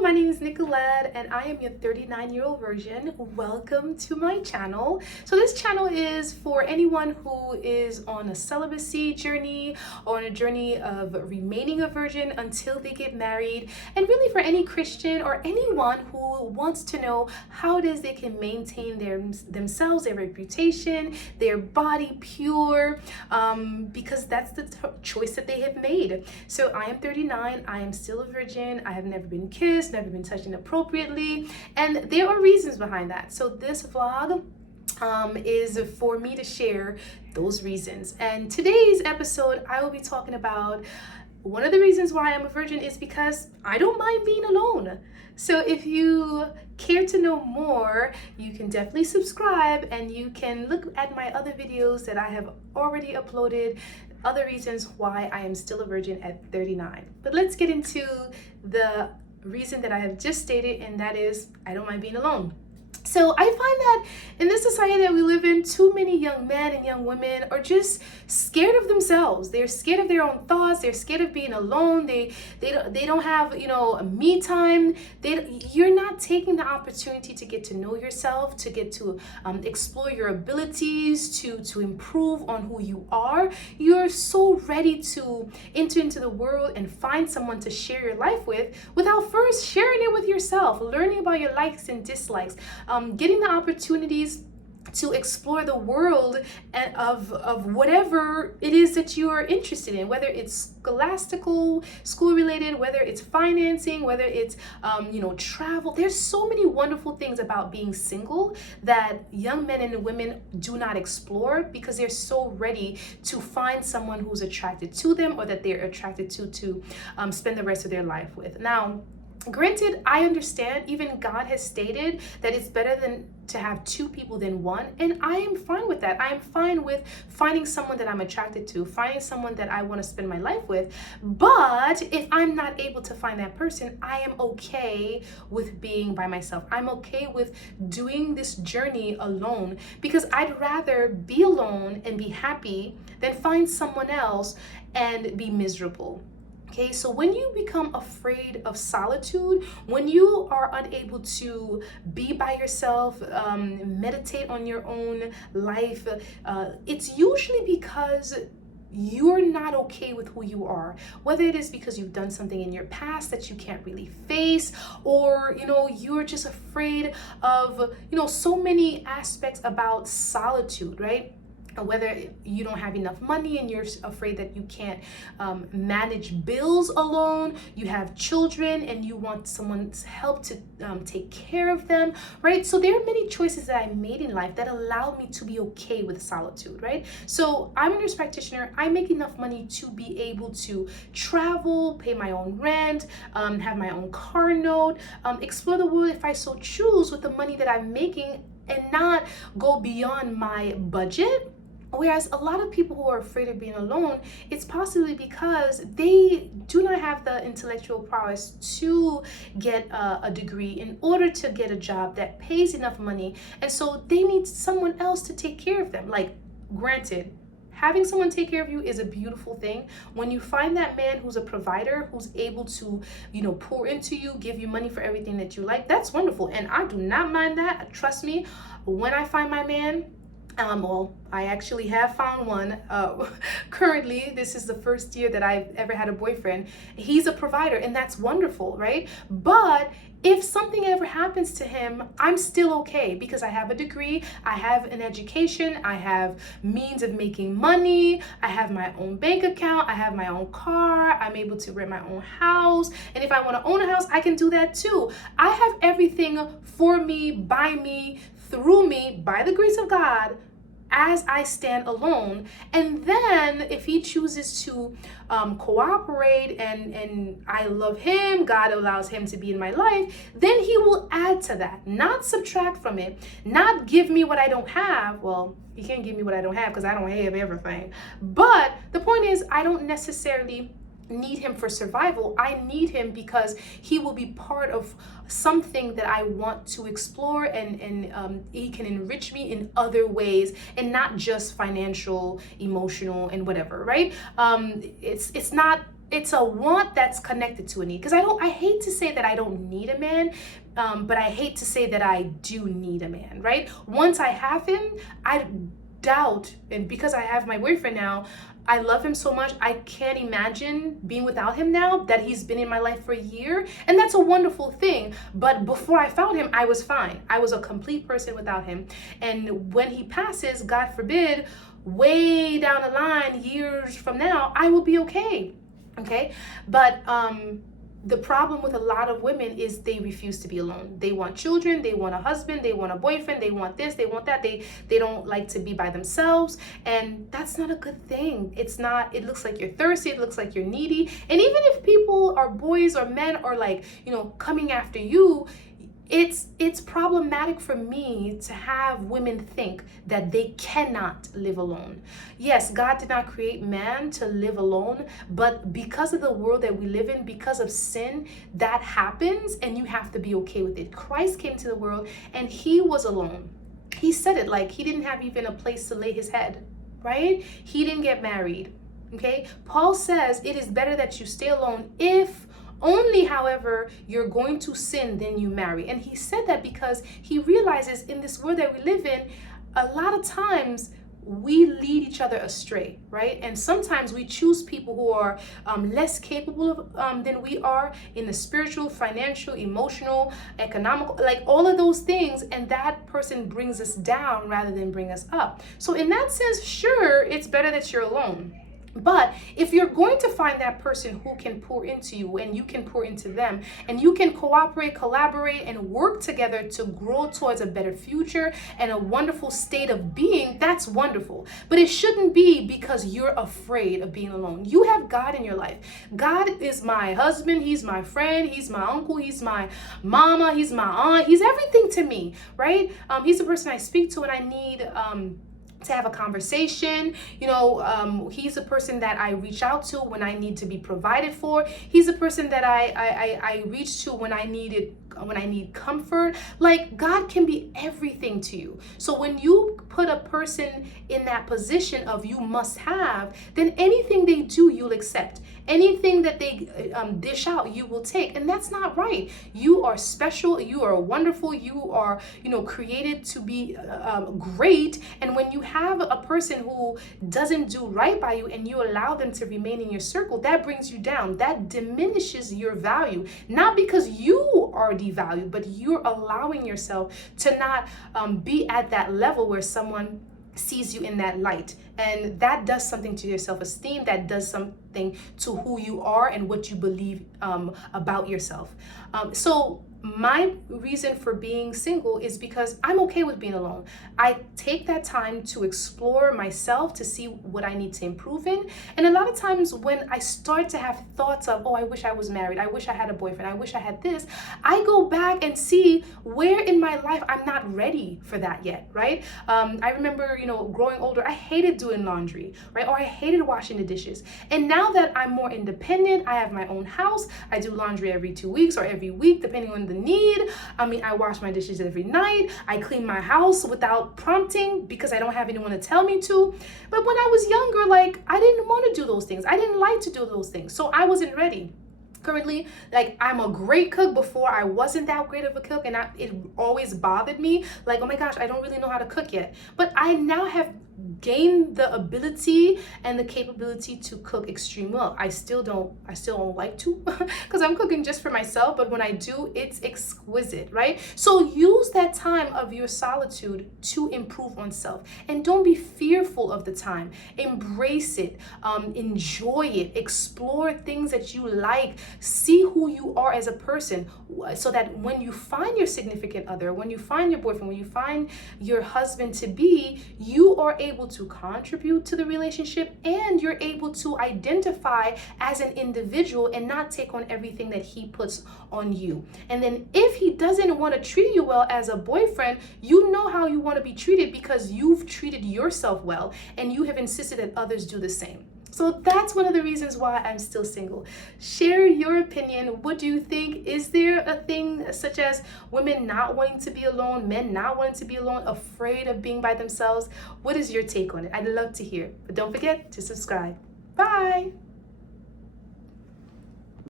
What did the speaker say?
My name is Nicolette and I am your 39-year-old virgin. Welcome to my channel. So this channel is for anyone who is on a celibacy journey or on a journey of remaining a virgin until they get married, and really for any Christian or anyone who wants to know how it is they can maintain themselves, their reputation, their body pure, because that's the choice that they have made. So I am 39, I am still a virgin, I have never been kissed, never been touched inappropriately, and there are reasons behind that. So this vlog is for me to share those reasons. And today's episode, I will be talking about one of the reasons why I'm a virgin is because I don't mind being alone. So if you care to know more, you can definitely subscribe and you can look at my other videos that I have already uploaded, other reasons why I am still a virgin at 39. But let's get into the reason that I have just stated, and that is I don't mind being alone. So I find that in this society that we live in, too many young men and young women are just scared of themselves. They're scared of their own thoughts. They're scared of being alone. They don't have, a me time. You're not taking the opportunity to get to know yourself, to get to explore your abilities, to improve on who you are. You're so ready to enter into the world and find someone to share your life with without first sharing it with yourself, learning about your likes and dislikes, getting the opportunities to explore the world and of whatever it is that you are interested in, whether it's scholastical, school related, whether it's financing, whether it's travel. There's so many wonderful things about being single that young men and women do not explore because they're so ready to find someone who's attracted to them or that they're attracted to spend the rest of their life with. Now, granted, I understand even God has stated that it's better than to have two people than one, and I am fine with that. I am fine with finding someone that I'm attracted to, finding someone that I want to spend my life with. But if I'm not able to find that person, I am okay with being by myself. I'm okay with doing this journey alone because I'd rather be alone and be happy than find someone else and be miserable. Okay, so when you become afraid of solitude, when you are unable to be by yourself, meditate on your own life, it's usually because you're not okay with who you are, whether it is because you've done something in your past that you can't really face, or you're just afraid of so many aspects about solitude, right? Whether you don't have enough money and you're afraid that you can't manage bills alone, you have children and you want someone's help to take care of them, right? So there are many choices that I made in life that allowed me to be okay with solitude, right? So I'm a nurse practitioner. I make enough money to be able to travel, pay my own rent, have my own car note, explore the world if I so choose with the money that I'm making and not go beyond my budget. Whereas a lot of people who are afraid of being alone, it's possibly because they do not have the intellectual prowess to get a degree in order to get a job that pays enough money. And so they need someone else to take care of them. Like, granted, having someone take care of you is a beautiful thing. When you find that man who's a provider, who's able to, pour into you, give you money for everything that you like, that's wonderful. And I do not mind that. Trust me, when I find my man, I actually have found one. Currently, this is the first year that I've ever had a boyfriend. He's a provider, and that's wonderful, right? But if something ever happens to him, I'm still okay because I have a degree, I have an education, I have means of making money, I have my own bank account, I have my own car, I'm able to rent my own house, and if I want to own a house, I can do that too. I have everything for me, by me, through me, by the grace of God, as I stand alone. And then if he chooses to cooperate and I love him, God allows him to be in my life, then he will add to that, not subtract from it, not give me what I don't have. Well, he can't give me what I don't have because I don't have everything. But the point is, I don't necessarily need him for survival. I need him because he will be part of something that I want to explore, and he can enrich me in other ways and not just financial, emotional, and whatever, right? It's not it's a want that's connected to a need. Because I hate to say that I don't need a man, but I hate to say that I do need a man, right? Once I have him, I doubt, and because I have my boyfriend now, I love him so much, I can't imagine being without him now that he's been in my life for a year. And that's a wonderful thing. But before I found him, I was fine. I was a complete person without him. And when he passes, God forbid, way down the line, years from now, I will be okay. Okay? But the problem with a lot of women is they refuse to be alone. They want children, they want a husband, they want a boyfriend, they want this, they want that. They don't like to be by themselves, and that's not a good thing. It's not. It looks like you're thirsty, it looks like you're needy. And even if people or boys or men are like, coming after you, it's problematic for me to have women think that they cannot live alone. Yes, God did not create man to live alone, but because of the world that we live in, because of sin, that happens, and you have to be okay with it. Christ came to the world and he was alone. He said it, like, he didn't have even a place to lay his head, right? He didn't get married. Okay? Paul says it is better that you stay alone if only, however, you're going to sin, then you marry. And he said that because he realizes in this world that we live in, a lot of times we lead each other astray, right? And sometimes we choose people who are less capable than we are in the spiritual, financial, emotional, economical, like all of those things. And that person brings us down rather than bring us up. So in that sense, sure, it's better that you're alone. But if you're going to find that person who can pour into you and you can pour into them, and you can cooperate, collaborate, and work together to grow towards a better future and a wonderful state of being, that's wonderful. But it shouldn't be because you're afraid of being alone. You have God in your life. God is my husband. He's my friend. He's my uncle. He's my mama. He's my aunt. He's everything to me, right? He's the person I speak to when I need to have a conversation. He's a person that I reach out to when I need to be provided for. He's a person that I reach to when I need comfort. Like, God can be everything to you. So when you put a person in that position of you must have, then anything they do, you'll accept. Anything that they dish out, you will take. And that's not right. You are special. You are wonderful. You are, created to be great. And when you have a person who doesn't do right by you and you allow them to remain in your circle, that brings you down. That diminishes your value. Not because you are devalued, but you're allowing yourself to not be at that level where someone sees you in that light. And that does something to your self-esteem. That does something to who you are and what you believe about yourself. So my reason for being single is because I'm okay with being alone. I take that time to explore myself, to see what I need to improve in. And a lot of times when I start to have thoughts of, oh, I wish I was married, I wish I had a boyfriend, I wish I had this, I go back and see where in my life I'm not ready for that yet, right? I remember, growing older, I hated doing laundry, right? Or I hated washing the dishes. And now that I'm more independent, I have my own house, I do laundry every 2 weeks or every week, depending on the need. I wash my dishes every night. I clean my house without prompting because I don't have anyone to tell me to. But when I was younger, like, I didn't want to do those things. I didn't like to do those things. So I wasn't ready. Currently, like, I'm a great cook. Before, I wasn't that great of a cook, and it always bothered me. Like, oh my gosh, I don't really know how to cook yet. But I now have gained the ability and the capability to cook extremely well. I still don't like to because I'm cooking just for myself, but when I do, it's exquisite, right? So use that time of your solitude to improve on self, and don't be fearful of the time. Embrace it, enjoy it, explore things that you like, see who you are as a person, so that when you find your significant other, when you find your boyfriend, when you find your husband to be, you are able to contribute to the relationship, and you're able to identify as an individual and not take on everything that he puts on you. And then if he doesn't want to treat you well as a boyfriend, you know how you want to be treated because you've treated yourself well and you have insisted that others do the same. So that's one of the reasons why I'm still single. Share your opinion. What do you think? Is there a thing such as women not wanting to be alone, men not wanting to be alone, afraid of being by themselves? What is your take on it? I'd love to hear. But don't forget to subscribe. Bye.